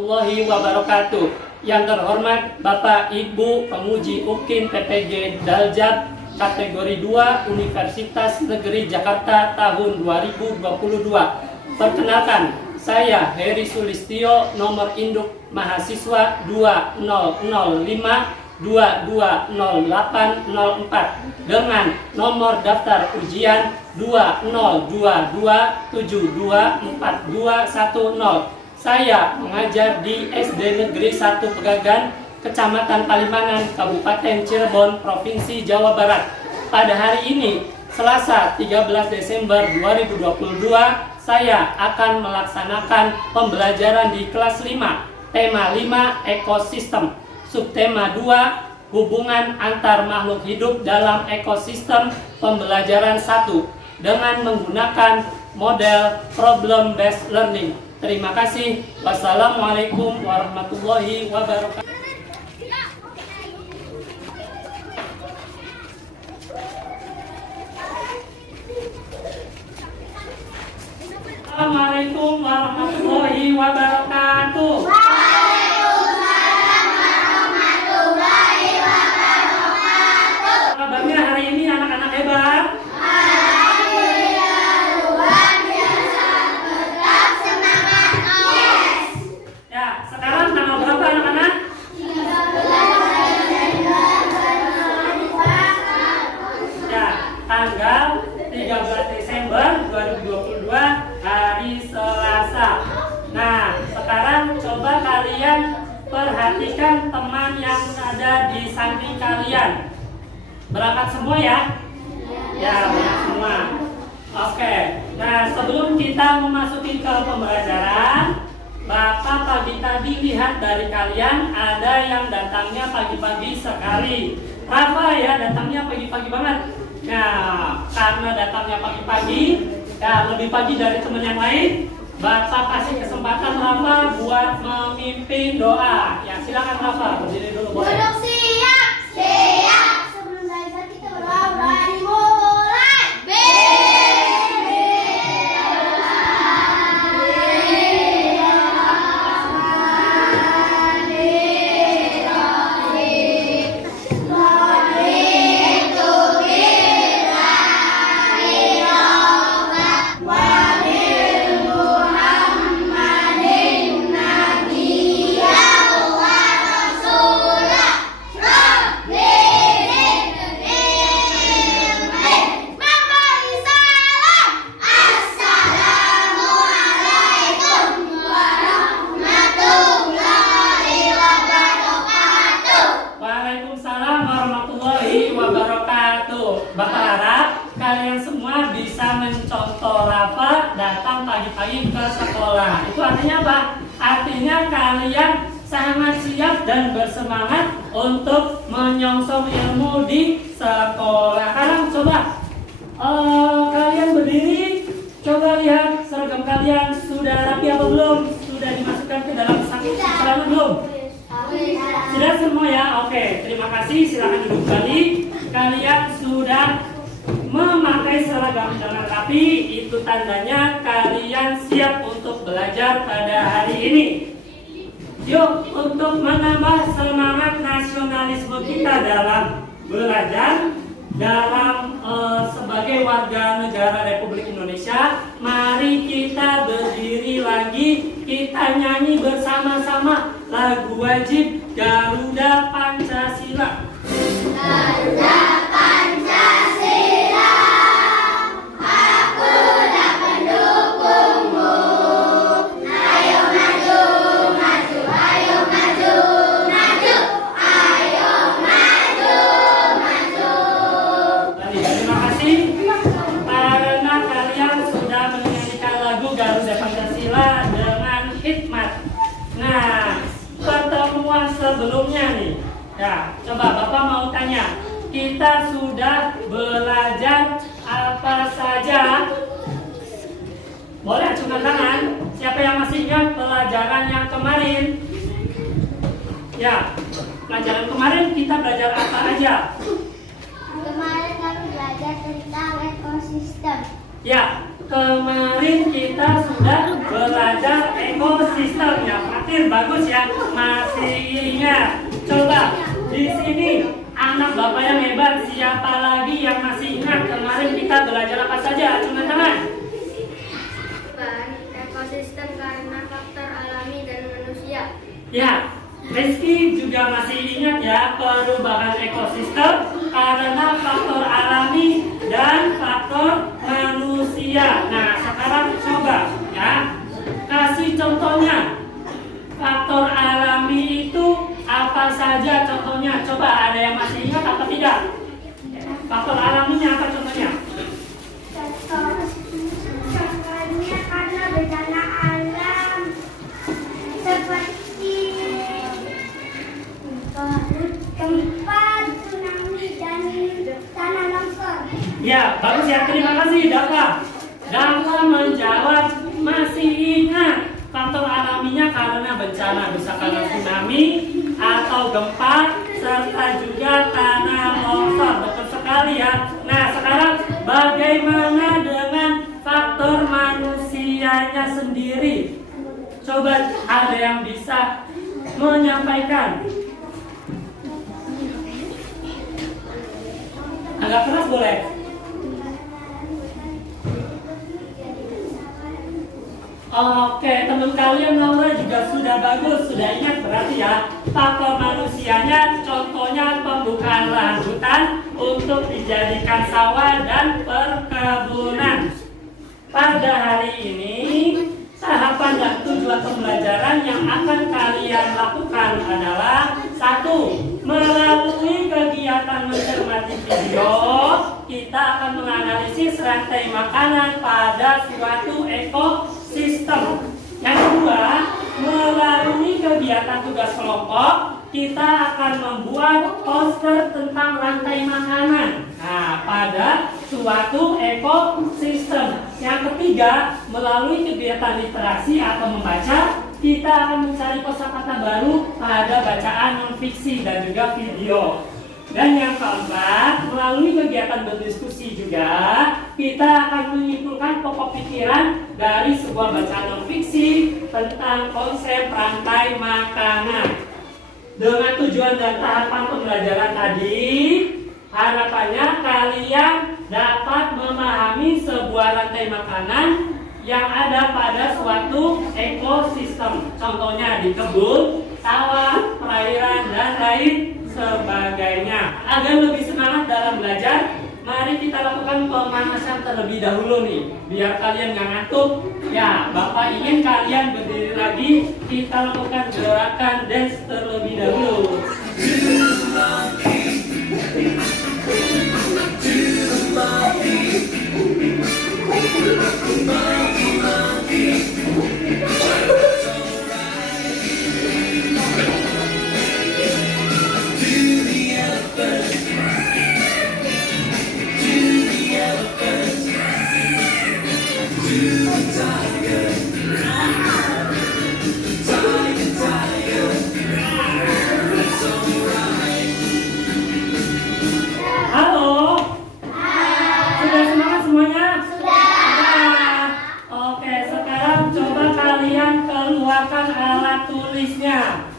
warahmatullahi wabarakatuh. Yang terhormat Bapak Ibu Penguji UKIN PPG Daljab kategori 2 Universitas Negeri Jakarta tahun 2022. Perkenalkan, saya Heri Sulistyo, nomor induk mahasiswa 2005-220804 dengan nomor daftar ujian 2022724210. Saya mengajar di SD Negeri 1 Pegagan, Kecamatan Palimanan, Kabupaten Cirebon, Provinsi Jawa Barat. Pada hari ini, Selasa 13 Desember 2022, saya akan melaksanakan pembelajaran di kelas 5, tema 5 ekosistem, subtema 2 hubungan antar makhluk hidup dalam ekosistem, pembelajaran 1 dengan menggunakan model problem based learning. Terima kasih. Wassalamualaikum warahmatullahi wabarakatuh. Assalamualaikum warahmatullahi wabarakatuh. Waalaikumsalam warahmatullahi wabarakatuh. Kabarnya hari ini anak-anak hebat? Alhamdulillah, luar biasa, tetap semangat. Yes. Ya, sekarang tanggal berapa anak-anak? 13 Desember 2022. Ya, tanggal 13 Desember 2022, hari Selasa. Nah, sekarang coba kalian perhatikan teman yang ada di samping kalian. Berangkat semua ya? Ya, berangkat semua. Oke. Nah, sebelum kita memasuki ke pembelajaran, Bapak pagi tadi lihat dari kalian ada yang datangnya pagi-pagi sekali. Rafa ya, datangnya pagi-pagi banget. Nah, karena datangnya pagi-pagi, ya lebih pagi dari teman yang lain, Bapak kasih kesempatan Rafa buat memimpin doa. Ya, silakan Rafa, berdiri dulu boleh. Duduk siap, siap. Sebelum belajar kita berdoa dimulai. Waalaikumsalam warahmatullahi wabarakatuh. Bapak harap kalian semua bisa mencontoh Rafa datang pagi-pagi ke sekolah. Itu artinya apa? Artinya kalian sangat siap dan bersemangat untuk menyongsong ilmu di sekolah. Sekarang coba kalian berdiri, coba lihat seragam kalian sudah rapi apa belum? Sudah dimasukkan ke dalam celana belum? Sudah semua ya? Oke, terima kasih. Silakan duduk kembali. Kalian sudah memakai seragam dengan rapi. Itu tandanya kalian siap untuk belajar pada hari ini. Yuk, untuk menambah semangat nasionalisme kita dalam belajar, dalam sebagai warga negara Republik Indonesia, mari kita berdiri lagi, kita nyanyi bersama-sama lagu wajib Garuda Pancasila. Garuda Pancasila, aku tak mendukungmu. Ayo maju, maju, ayo maju, maju, ayo maju, maju. Terima kasih karena kalian sudah menyanyikan lagu Garuda Pancasila dengan hikmat. Nah, pertemuan sebelumnya nih, ya, coba Bapak mau tanya, kita sudah belajar apa saja? Boleh acungkan tangan. Siapa yang masih ingat pelajaran yang kemarin? Ya, pelajaran kemarin kita belajar apa aja? Kemarin kami belajar tentang ekosistem. Ya, kemarin kita sudah belajar ekosistem ya. traktir, bagus ya, masih ingat. Coba di sini anak bapak yang hebat, siapa lagi yang masih ingat kemarin kita belajar apa saja? Cuma tangan. Ekosistem karena faktor alami dan manusia. Ya, Rizky juga masih ingat ya, perubahan ekosistem karena faktor alami dan faktor manusia. Nah, sekarang coba ya, kasih contohnya. Faktor alami itu apa saja contohnya? Coba ada yang masih ingat apa tidak? Faktor alaminya apa contohnya? Contohnya karena bencana alam seperti gempa, tsunami, dan tanah longsor. Ya, bagus ya. Terima kasih, Dava. Dava menjawab masih ingat. Faktor alaminya karena bencana, bisa karena tsunami atau gempa, serta juga tanah longsor. Betul sekali ya. Nah, sekarang bagaimana dengan faktor manusianya sendiri? Coba ada yang bisa menyampaikan. Agak keras boleh. Oke, teman kalian Laura juga sudah bagus, sudah ingat berarti ya. Faktor manusianya contohnya pembukaan lahan hutan untuk dijadikan sawah dan perkebunan. Pada hari ini, tahapan dan tujuan pembelajaran yang akan kalian lakukan adalah 1. Melalui kegiatan mencermati video, kita akan menganalisis rantai makanan pada suatu ekosistem. Yang kedua, melalui kegiatan tugas kelompok, kita akan membuat poster tentang rantai makanan pada suatu ekosistem. Yang ketiga, melalui kegiatan literasi atau membaca, kita akan mencari kosakata baru pada bacaan non-fiksi dan juga video. Dan yang keempat, melalui kegiatan berdiskusi juga, kita akan menyimpulkan pokok pikiran dari sebuah bacaan non-fiksi tentang konsep rantai makanan. Dengan tujuan dan tahapan pembelajaran tadi, harapannya kalian dapat memahami sebuah rantai makanan yang ada pada suatu ekosistem. Contohnya di kebun, sawah, perairan, dan lain sebagainya. Agar lebih semangat dalam belajar, mari kita lakukan pemanasan terlebih dahulu nih, biar kalian nggak ngantuk. Ya, Bapak ingin kalian berdiri lagi, kita lakukan gerakan dance terlebih dahulu.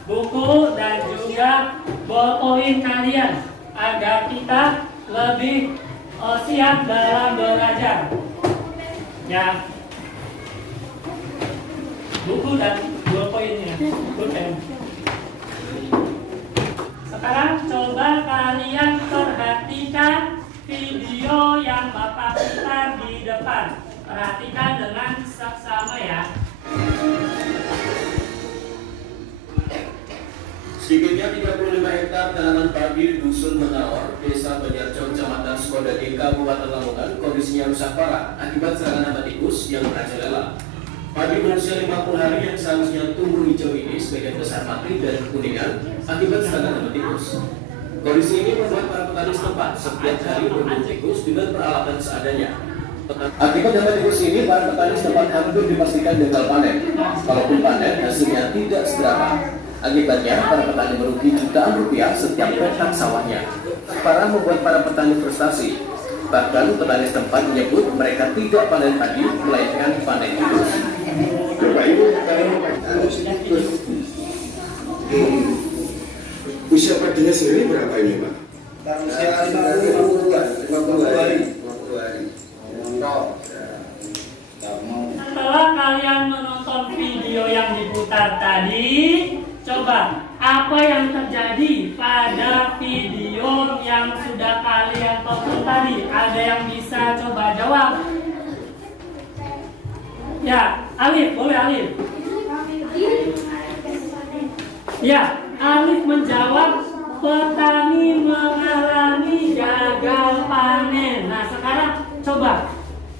Buku dan juga ballpoint kalian agar kita lebih siap dalam belajar. Ya, buku dan ballpointnya. Sekarang coba kalian perhatikan video yang Bapak putar di depan. Perhatikan dengan seksama ya. Sedikitnya 35 hektar tanaman padi di Dusun Menawar, Desa Banjarjo, Kecamatan Sukodadi, Kabupaten Lamongan, kondisinya rusak parah akibat serangan hama tikus yang merajalela. Padi berusia 50 hari yang seharusnya tumbuh hijau ini sebagian besar mati dan kekuningan akibat serangan hama tikus. Kondisi ini membuat para petani setempat setiap hari berburu tikus dengan peralatan seadanya. Akibat hama tikus ini, para petani setempat hampir dipastikan gagal panen. Kalaupun panen, hasilnya tidak seberapa. Akibatnya, para petani merugi jutaan rupiah setiap petak sawahnya. Parah membuat para petani frustasi. Bahkan petani setempat menyebut mereka tidak panen padi, melainkan panen tikus. Usia paginya sendiri berapa ini, Pak? Usia 50 hari. Setelah kalian menonton video yang diputar tadi, coba apa yang terjadi pada video yang sudah kalian tonton tadi? Ada yang bisa coba jawab? Ya, Alif, boleh Alif. Ya, Alif menjawab petani mengalami gagal panen. Nah, sekarang coba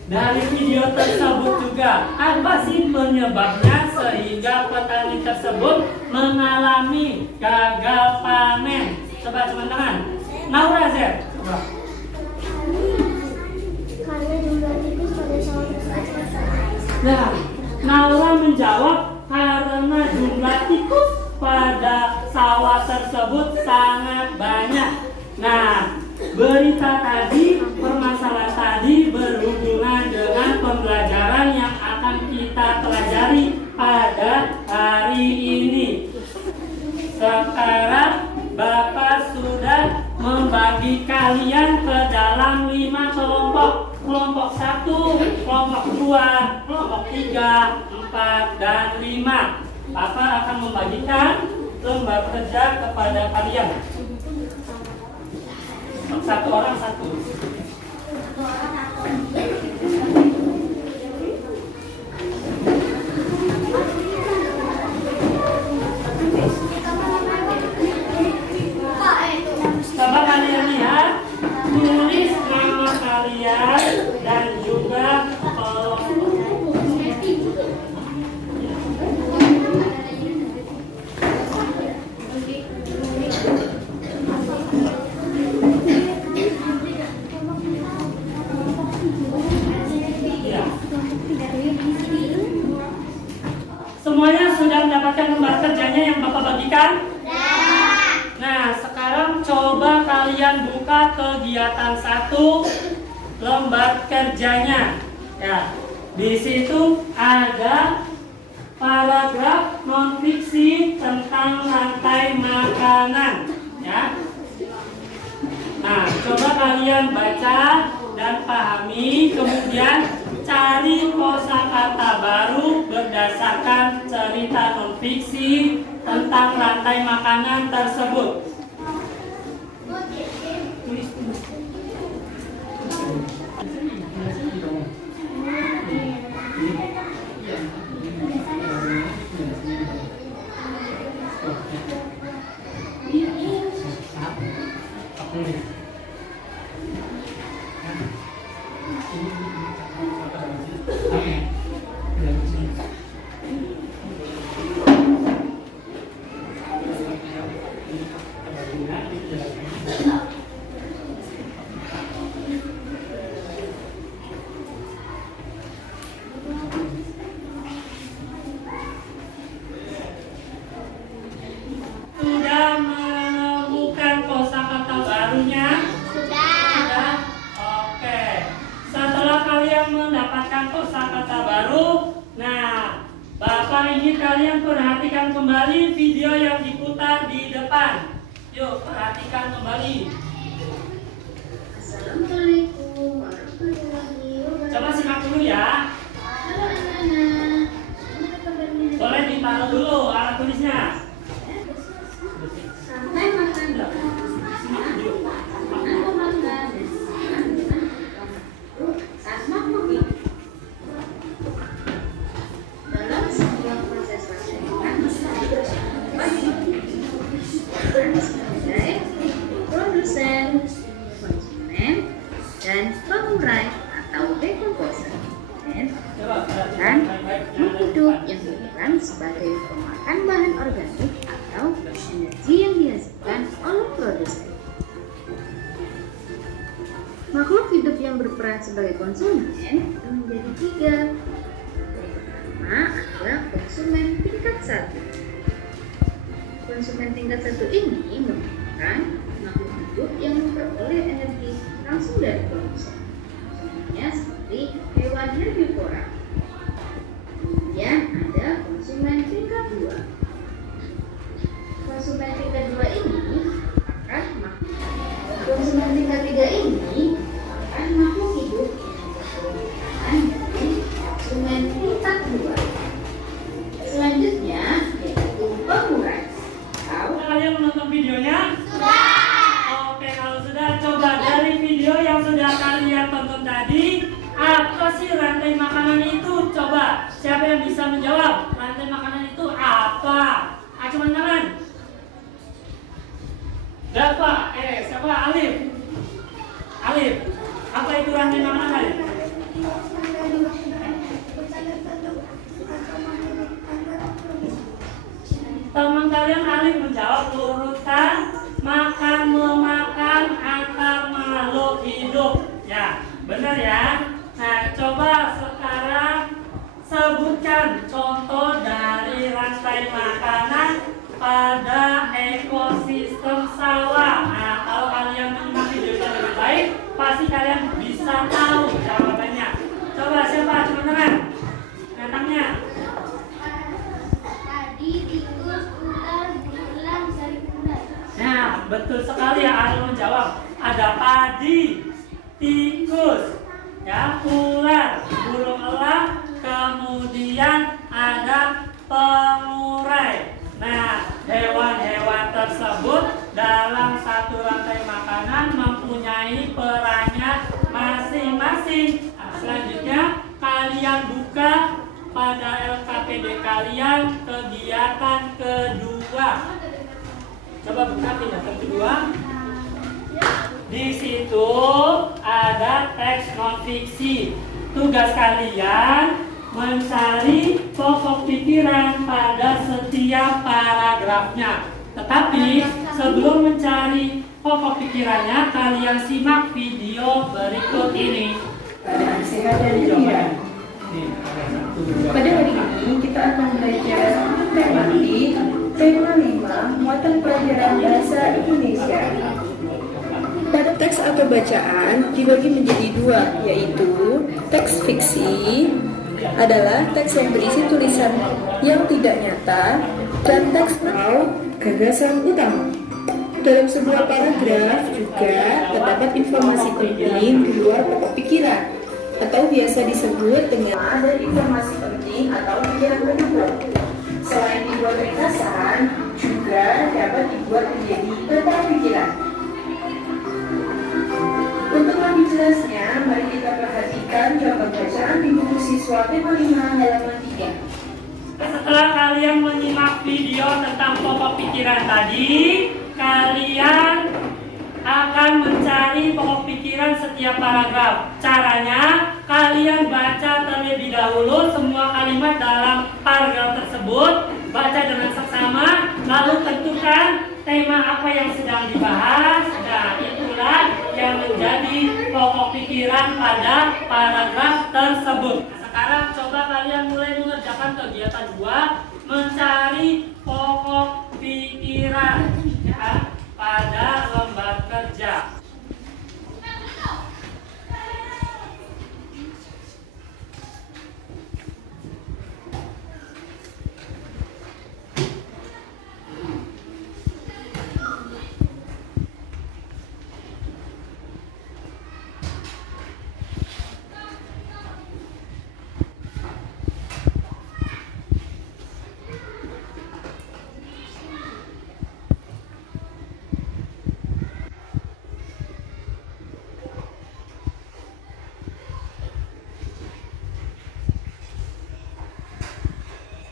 dari video tersebut juga apa sih penyebabnya sehingga petani tersebut mengalami gagal panen? Coba teman-teman. Naura Zed, coba. Karena jumlah tikus pada sawah tersebut. Nah, Naura menjawab karena jumlah tikus pada sawah tersebut sangat banyak. Nah, berita tadi, permasalahan tadi berhubungan dengan pembelajaran yang akan kita pelajari pada hari ini. Sekarang Bapak sudah membagi kalian ke dalam 5 kelompok. Kelompok 1, kelompok 2, kelompok 3, 4, dan 5. Bapak akan membagikan lembar kerja kepada kalian. Satu orang satu. Coba kalian lihat, tulis nama kalian dan juga kelompok. Semuanya sudah mendapatkan lembar kerjanya yang Bapak bagikan? Nah, sekarang coba kalian buka kegiatan 1 lembar kerjanya. Ya, di situ ada paragraf non-fiksi tentang rantai makanan. Ya. Nah, coba kalian baca dan pahami, kemudian cari kosakata baru berdasarkan cerita non-fiksi tentang rantai makanan tersebut. Sudah menemukan kosakata barunya? Sudah? Oke. Setelah kalian mendapatkan kosakata baru, nah, Bapak ingin kalian perhatikan kembali video yang diputar di depan. Yuk, perhatikan kembali. Assalamualaikum warahmatullahi wabarakatuh. Coba simak dulu ya. Halo anak-anak. Gimana kabarnya? Boleh ditaruh dulu alat tulisnya. Sampai makan. Apa makan? Sama makan. Dalam sebuah proses rasional, sebagai produsen, konsumen, dan pengurai atau dekomposer, dan makhluk hidup yang berperan sebagai pemakan bahan organik atau energi yang dihasilkan oleh produsen. Makhluk hidup yang berperan sebagai konsumen menjadi 3. Yang pertama adalah konsumen tingkat 1. Konsumen tingkat 1 ini merupakan makhluk hidup yang memperoleh energi langsung dari produsen. Contohnya seperti hewan herbivora. Kemudian ada konsumen tingkat 2. konsumen tingkat 2 ini akan konsumen tingkat 3 ini akan makhluk hidup yang dari konsumen tingkat 2. Selanjutnya yaitu pengurai. Kalian menonton videonya? Oke, kalau sudah, coba dari video yang sudah kalian tonton tadi, apa sih rantai makanan itu? Coba, siapa yang bisa menjawab? Rantai makanan itu apa? Acungan tangan. Dafa, siapa? Alif. Alif, apa itu rantai makanan, Alif? Teman kalian Alif menjawab urutan makan memakan antar makhluk hidup. Ya, benar ya. Nah, coba sekarang sebutkan contoh dari rantai makanan pada ekosistem sawah. Nah, kalau kalian menyimak videonya lebih baik, pasti kalian bisa tahu jawabannya. Coba siapa? Coba tangan. Ngantangnya. Nah, betul sekali ya, Arul menjawab. Ada padi, tikus, ya, ular, burung elang, kemudian ada pengurai. Nah, hewan-hewan tersebut dalam satu rantai makanan mempunyai perannya masing-masing. Nah, selanjutnya kalian buka pada LKPD kalian kegiatan kedua. Coba buka kegiatan kedua. Di situ ada teks non fiksi. Tugas kalian mencari pokok pikiran pada setiap paragrafnya. Tetapi sebelum mencari pokok pikirannya, kalian simak video berikut ini. Sehat dan gembira. Pada hari ini kita akan belajar tematik tema 5 muatan pelajaran bahasa Indonesia. Pada teks atau bacaan dibagi menjadi dua, yaitu teks fiksi adalah teks yang berisi tulisan yang tidak nyata dan teks atau gagasan utama. Dalam sebuah paragraf juga terdapat informasi penting di luar pokok pikiran atau biasa disebut dengan ada informasi penting atau pikiran pendukung. Selain dibuat ringkasan, juga dapat dibuat menjadi peta pikiran. Untuk lebih jelasnya, mari kita perhatikan contoh bacaan di buku siswa tema 5 halaman 3. Setelah kalian menyimak video tentang pokok pikiran tadi, kalian akan mencari pokok pikiran setiap paragraf. Caranya, kalian baca terlebih dahulu semua kalimat dalam paragraf tersebut, baca dengan seksama, lalu tentukan tema apa yang sedang dibahas. Nah, itulah yang menjadi pokok pikiran pada paragraf tersebut. Sekarang coba kalian mulai mengerjakan kegiatan 2, mencari pokok pikiran ya, pada lembar kerja.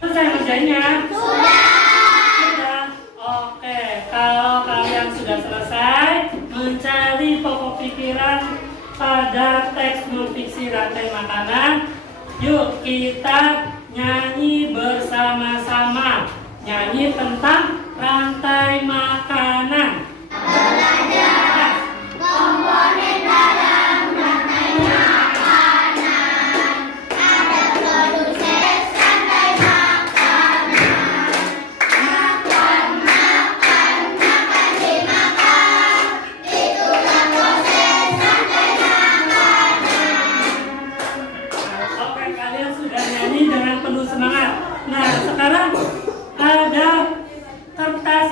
Selesai ngerjainnya? Sudah. Oke, kalau kalian sudah selesai mencari pokok pikiran pada teks non fiksi rantai makanan, yuk kita nyanyi bersama-sama. Nyanyi tentang rantai makanan. Komponen dalam rantai makanan ada produsen rantai makanan. Makan dimakan, itulah proses rantai makanan. Oke, kalian sudah nyanyi dengan penuh semangat. Nah, sekarang ada kertas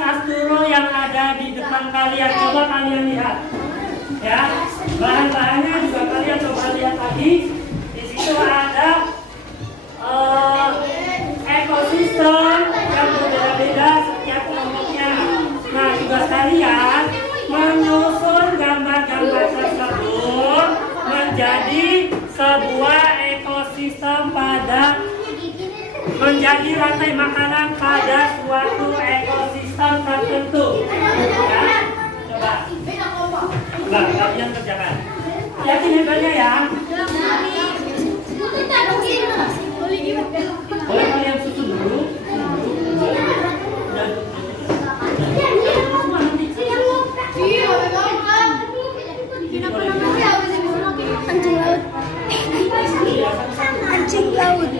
sebuah ekosistem pada menjadi rantai makanan pada suatu ekosistem tertentu. Ya, coba kalian kerjakan. Yakin hebatnya ya? Boleh kalian susun dulu. Anjing laut.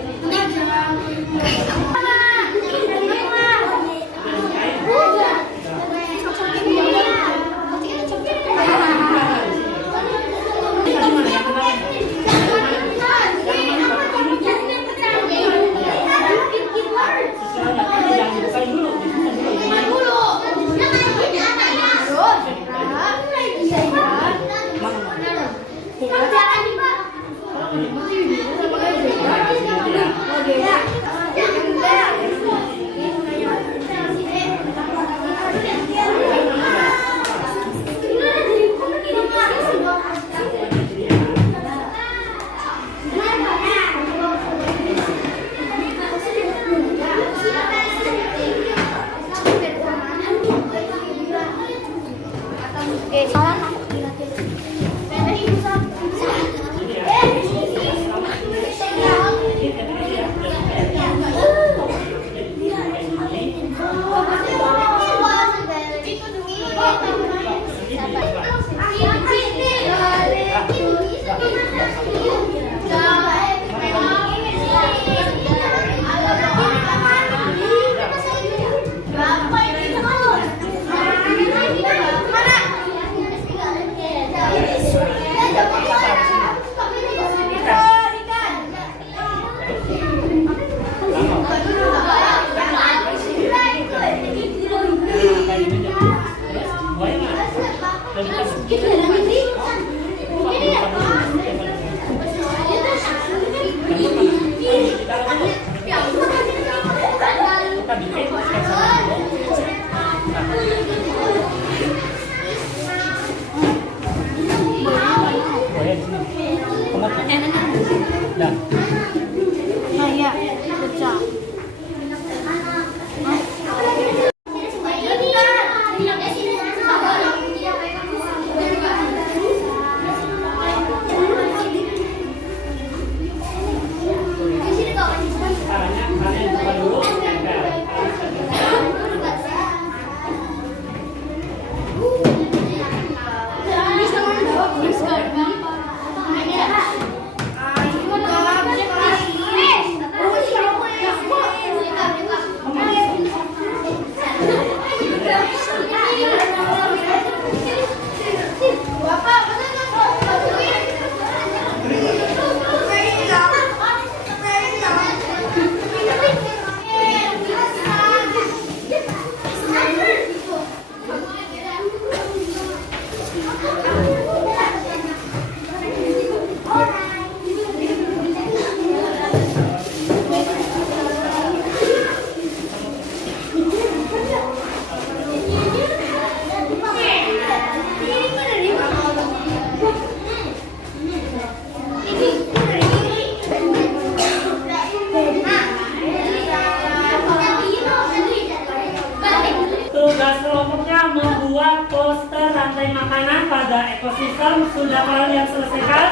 Tugas kelompoknya membuat poster rantai makanan pada ekosistem. Sudah kalian selesaikan?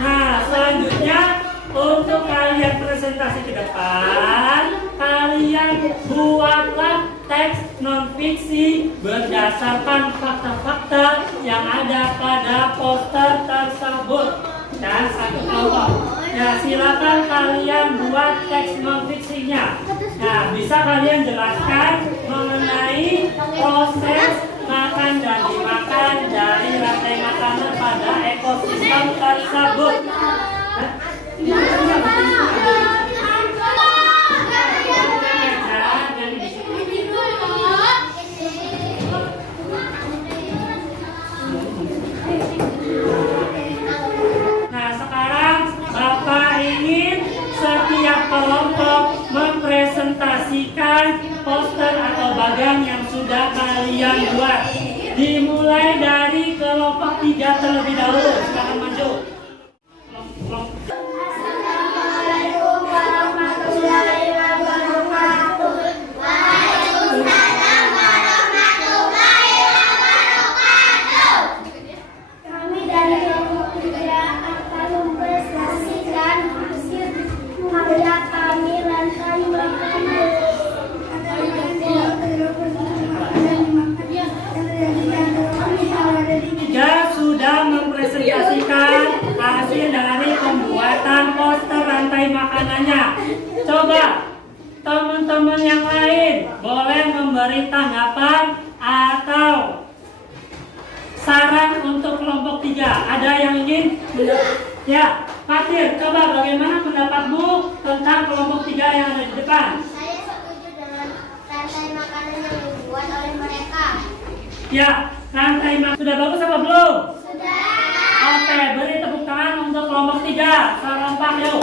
Nah, selanjutnya untuk kalian presentasi ke depan, kalian buatlah teks non-fiksi berdasarkan fakta-fakta yang ada pada poster tersebut. Dan satu kelompok. Ya, silakan kalian buat teks non-fiksinya. Nah, bisa kalian jelaskan mengenai proses makan dan dimakan dari rantai makanan pada ekosistem tersebut. Nah, sekarang Bapak ingin setiap kelompok mempresentasikan poster atau bagan yang sudah kalian buat. Dimulai dari kelompok 3 terlebih dahulu. Silakan maju. rantai makanannya. Coba teman-teman yang lain boleh memberi tanggapan atau saran untuk kelompok 3. Ada yang ingin? Ya, Fatir, coba bagaimana pendapatmu tentang kelompok 3 yang ada di depan? Saya setuju dengan rantai makanan yang dibuat oleh mereka. Ya, rantai makanan sudah bagus apa belum? Sudah. Oke, beri tepuk tangan untuk kelompok 3. Serempak yuk.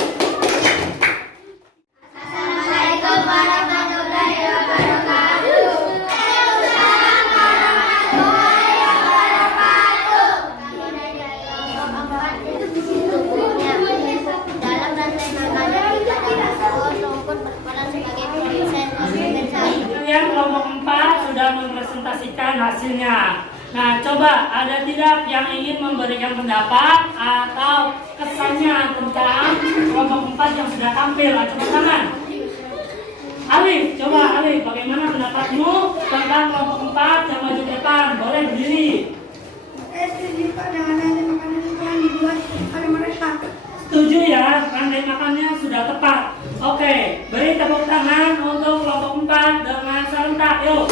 Assalamualaikum warahmatullahi wabarakatuh. Waalaikumsalam warahmatullahi wabarakatuh. Kami dari kelompok 4 sesungguhnya dalam rantai makanan kita dapat tahu rumput berperan sebagai produsen organisasi. Kalian kelompok 4 sudah mempresentasikan hasilnya. Nah, coba ada tidak yang ingin memberikan pendapat atau kesannya tentang kelompok 4 yang sudah tampil? Coba tangan. Alif, coba Alif, bagaimana pendapatmu tentang kelompok 4 yang maju ke depan? Boleh berdiri. Saya setuju Pak dengan rantai makanan yang dibuat oleh mereka. Setuju ya, rantai makannya sudah tepat. Oke, beri tepuk tangan untuk kelompok 4 dengan serentak. Yuk,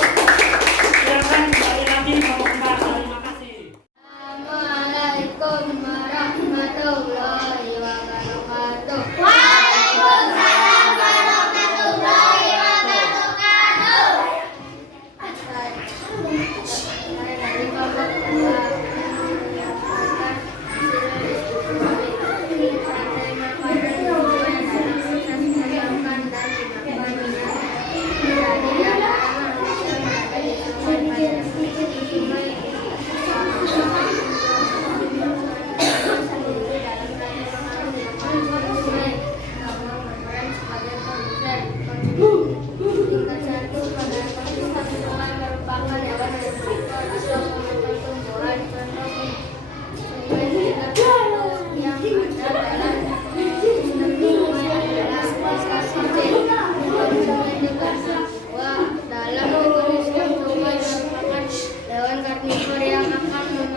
silakan kembali lagi kelompok 4. Terima kasih. Assalamualaikum warahmatullahi wabarakatuh. Waalaikumsalam warahmatullahi wabarakatuh. Saya dari kelompok 2 menyampaikan rantai makanan yang disampaikan dan menjadi antara manusia yang ada di sungai.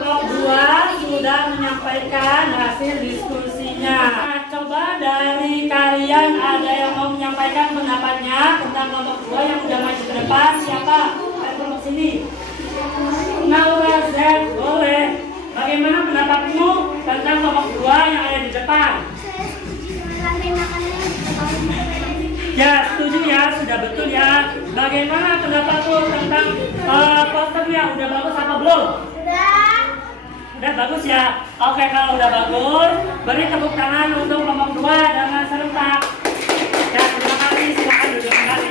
Kelompok 2 sudah menyampaikan hasil diskusinya. Nah, coba dari kalian ada yang mau menyampaikan pendapatnya tentang kelompok 2 yang sudah maju ke depan? Siapa? Ayo kelompok sini. Naura Z, boleh. Bagaimana pendapatmu tentang kelompok 2 yang ada di depan? Ya, setuju ya, sudah betul ya. Bagaimana pendapatmu tentang posternya? Udah bagus apa belum? Udah bagus ya? Oke, kalau udah bagus, beri tepuk tangan untuk kelompok 2 dengan serentak. Ya, terima kasih. Silakan duduk kembali.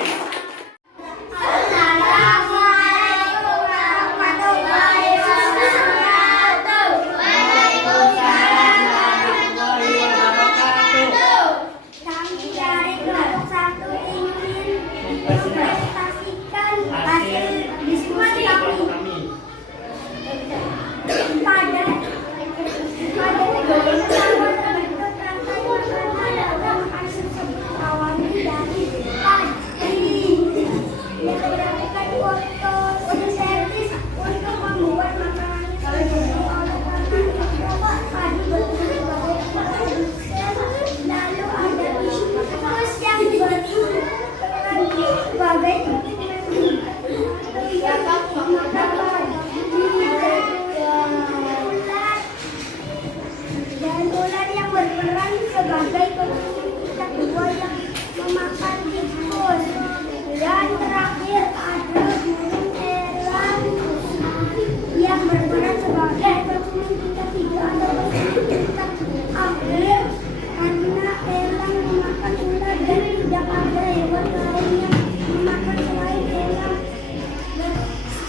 Assalamualaikum warahmatullahi wabarakatuh. Waalaikumsalam warahmatullahi wabarakatuh. Kami dari kelompok 1 ingin mempresentasikan hasil diskusi kami. Pada negara pertama terbentuk rantai makanan dalam kasus awalnya dari padi yang melakukan fotosintesis untuk membuat makanan sesuai oleh karena padi berfungsi sebagai produsen, lalu ada tikus yang berfungsi sebagai dan ular yang berperan sebagai pemimpin kedua yang memakan tikus, dan terakhir ada burung elang yang berperan sebagai pemimpin ketiga atau pemimpin terakhir karena elang memakan ular dan tidak ada hewan lain yang memakan selain elang.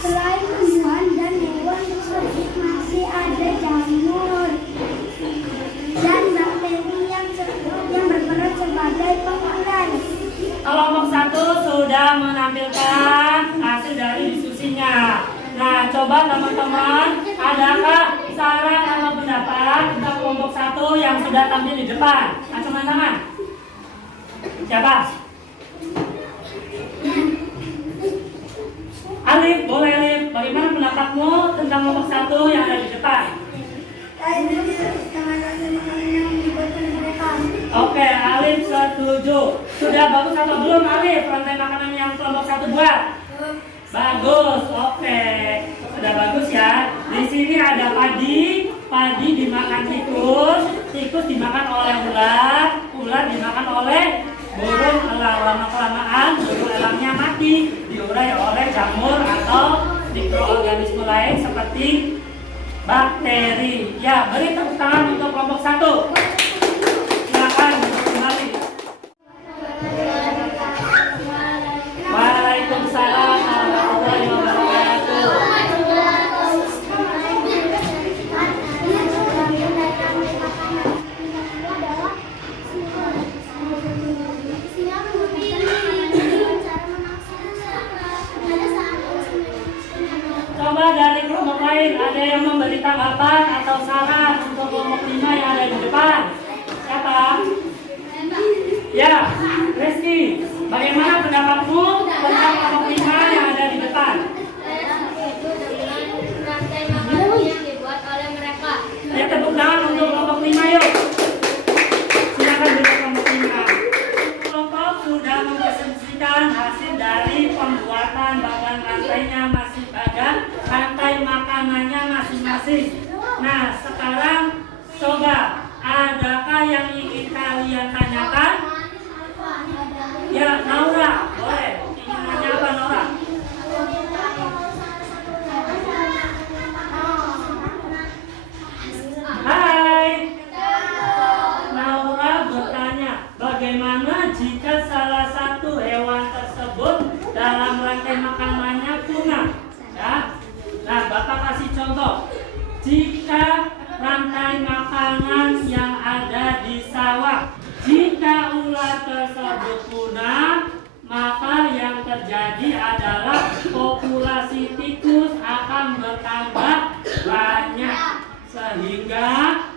Selain tumbuhan dan hewan tersebut masih ada jamur dan bakteri yang berperan sebagai pengular. Kelompok 1 sudah menampilkan hasil dari diskusinya. Nah, coba teman-teman, adakah saran atau pendapat tentang kelompok 1 yang sudah tampil di depan? Acungkan tangan. Siapa? Alif, boleh Alif. Bagaimana pendapatmu tentang kelompok 1 yang ada di depan? Saya setuju dengan rantai makanan yang dibuat oleh mereka. Oke, Alif menuju. Sudah bagus atau belum Alif? Rantai makanan yang kelompok 1 buat? Bagus, oke. Sudah bagus ya. Di sini ada padi, padi dimakan tikus, tikus dimakan oleh ular, ular dimakan oleh burung elang. Lama-kelamaan burung elangnya mati, diurai oleh jamur atau mikroorganisme lain seperti bakteri. Ya, beri tepuk tangan untuk kelompok 1. Silakan duduk kembali. Waalaikumsalam warahmatullahi wabarakatuh. Coba dari kelompok lain ada yang memberi tanggapan atau saran untuk kelompok 5 yang ada di depan. Siapa? Ya, Reski. Bagaimana pendapatmu tentang kelompok 5 yang ada di depan? Saya setuju dengan rantai makanan yang dibuat oleh mereka. Ya, tepuk tangan untuk kelompok 5 yuk. Silakan duduk kelompok 5. Kelompok sudah mempresentasikan hasil dari pembuatan bahkan rantainya masih pada rantai makanannya masing-masing. Nah, sekarang coba adakah yang ingin kalian tanyakan? Ya, Naura, boleh. Ingin nanya apa, Naura? Hai. Naura bertanya, bagaimana jika salah satu hewan tersebut dalam rantai makanannya punah? Ya. Nah, Bapak kasih contoh. Jika rantai makanan yang ada di sawah, jika ular tersebut punah, maka yang terjadi adalah populasi tikus akan bertambah banyak, sehingga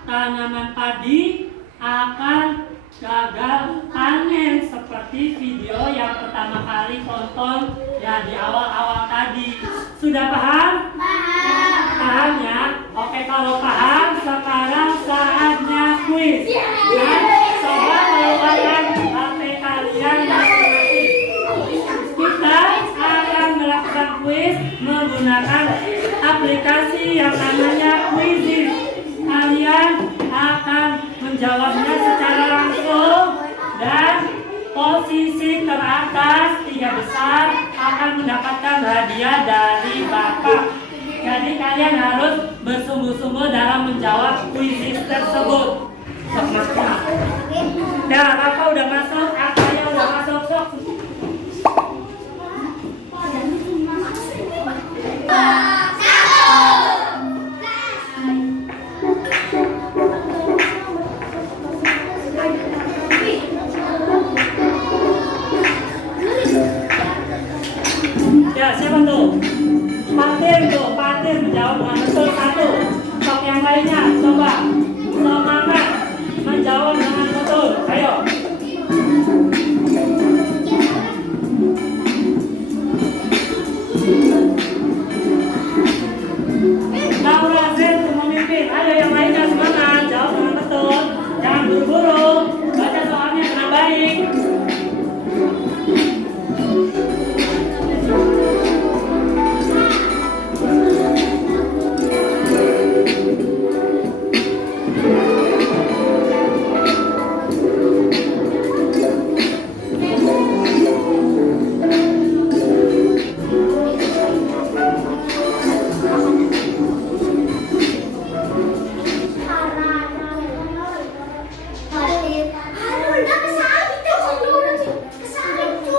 tanaman padi akan gagal panen seperti video yang pertama kali tonton ya di awal-awal tadi. Sudah paham? Paham ya? Oke, kalau paham, sekarang saatnya kuis. Nah, coba keluarkan HP kalian masing-masing. Kita akan melakukan kuis menggunakan aplikasi yang namanya Quizizz. Kalian akan menjawabnya secara langsung dan posisi teratas 3 besar akan mendapatkan hadiah dari Bapak. Jadi kalian harus bersungguh-sungguh dalam menjawab Quizizz tersebut. Sok masuk. Ya, Kakak udah masuk, Akaya udah masuk, sok. Ya, siapa tuh? Patir menjawab dengan betul 1. Sok yang lainnya, coba semangat menjawab dengan betul. Ayo. Naura Z memimpin. Ayo yang lainnya semangat, jawab dengan betul. Jangan buru-buru, baca soalnya dengan baik.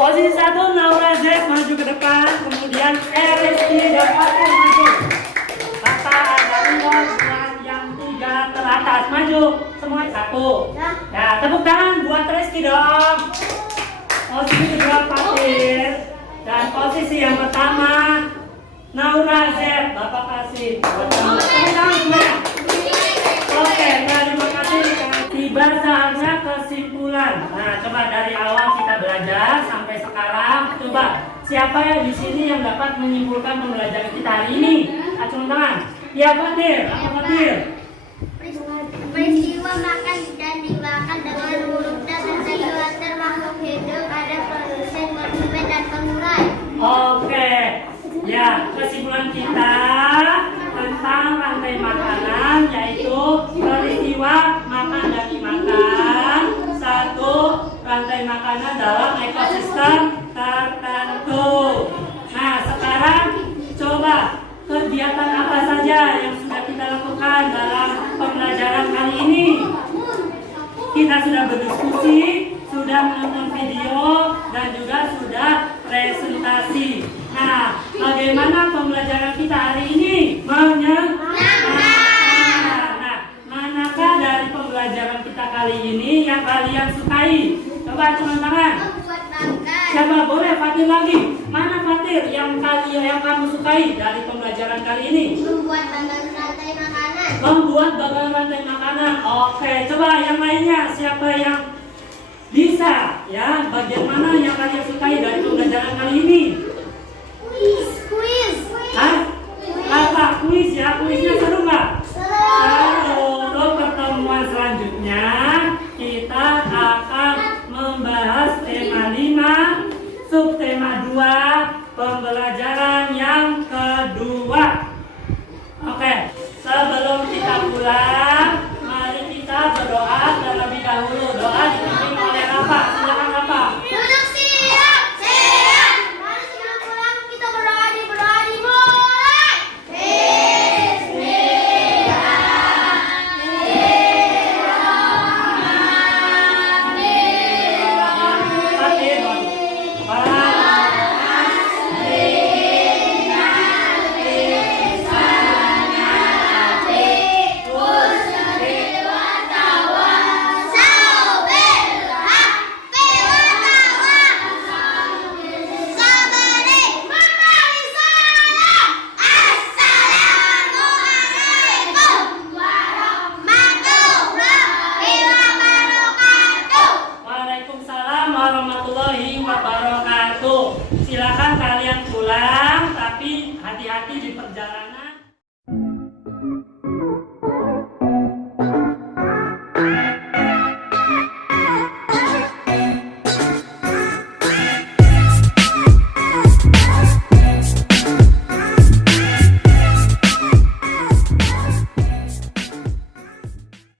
Posisi 1 Naura Z maju ke depan, kemudian Rizky dan Fatir maju. Bapak ada nomor yang 3 teratas maju, semua 1. Ya, tepuk tangan buat Rizky dong. Posisi kedua Fatir dan posisi yang pertama Naura Z. Bapak kasih. Tepuk tangan semuanya. Oke, terima kasih. Tiba saatnya kesimpulan. Nah, coba dari awal kita belajar sampai sekarang. Coba siapa ya di sini yang dapat menyimpulkan pembelajaran kita hari ini? Acung tangan. Ya, Fatir. Apa Fatir? Peristiwa makan dan dimakan dengan huruf dan sayuran termakan kita sudah berdiskusi, sudah menonton video, dan juga sudah presentasi. Nah, bagaimana pembelajaran kita hari ini? Manakah dari pembelajaran kita kali ini yang kalian sukai? Coba acungkan tangan. Membuat makan. Siapa boleh Fatir lagi? Mana Fatir yang kamu sukai dari pembelajaran kali ini? Membuat bagan rantai makanan. Membuat bagan rantai makanan. Oke, coba yang lainnya siapa yang bisa ya? Bagian mana yang kalian sukai dari pembelajaran kali ini? Kuis. Hah? Apa kuis ya? Kuisnya seru nggak? Seru. Untuk pertemuan selanjutnya kita akan membahas tema 5, subtema 2, pembelajaran yang kedua. Oke, sebelum kita pulang, mari kita berdoa terlebih dahulu. Doa dipimpin oleh Rafa. Silakan Rafa. Duduk siap. Mari sebelum pulang kita berdoa dimulai. Fatir, Waalaikumsalam warahmatullahi wabarakatuh. Silakan kalian pulang, tapi hati-hati di perjalanan.